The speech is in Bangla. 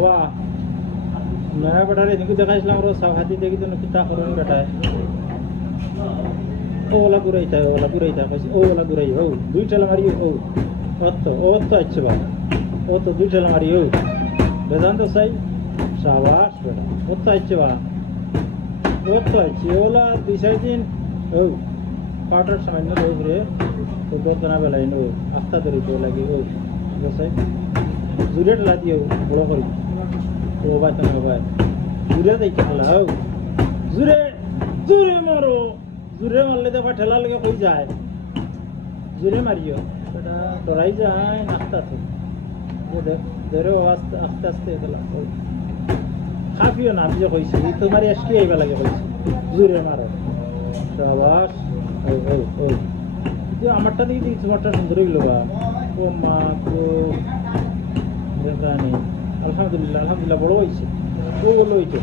বাহ নয়া বেটারে এদিকে দেখাইছিলাম ওর সব হাতি দেখি তো কিতা করুন বেটায় ওলা ঘুরাইতা কইছে ওলা ঘুরাই ও দুই ঠেলা মারি ও তো আছে বা ও তো দুই ঠেলা মারি ও বেদান্ত সাই সাবাস বেটা ও তো আছে বা ও তো আছে ওলা দুই চার দিন ও পাউডার সামান্য লো ঘুরে তো দোকানা বেলায় নো আস্তা ধরে তো লাগে ও বসাই জুড়ে ঠেলা দিও বড় করি ও ভাই তো ভাই জুড়ে যাই খেলা ও জুড়ে জুড়ে মারো জুড়ে মারলে তো ঠেলা লেগে হয়ে যায় জুড়ে মারিও সেটা ডরাই যায় নাস্তা তো ধরে আস্তে আস্তে আস্তে খেলা খাফিও না আমি যে কইছি তোমার এসকি আইবা লাগে কইছি জুড়ে মারো সাবাস ও ও ও যে আমারটা দেখি দিয়েছি তোমারটা সুন্দর হইলো বা ও মা তো আলহামদুলিল্লাহ বড় হয়েছে ও বলো হয়েছে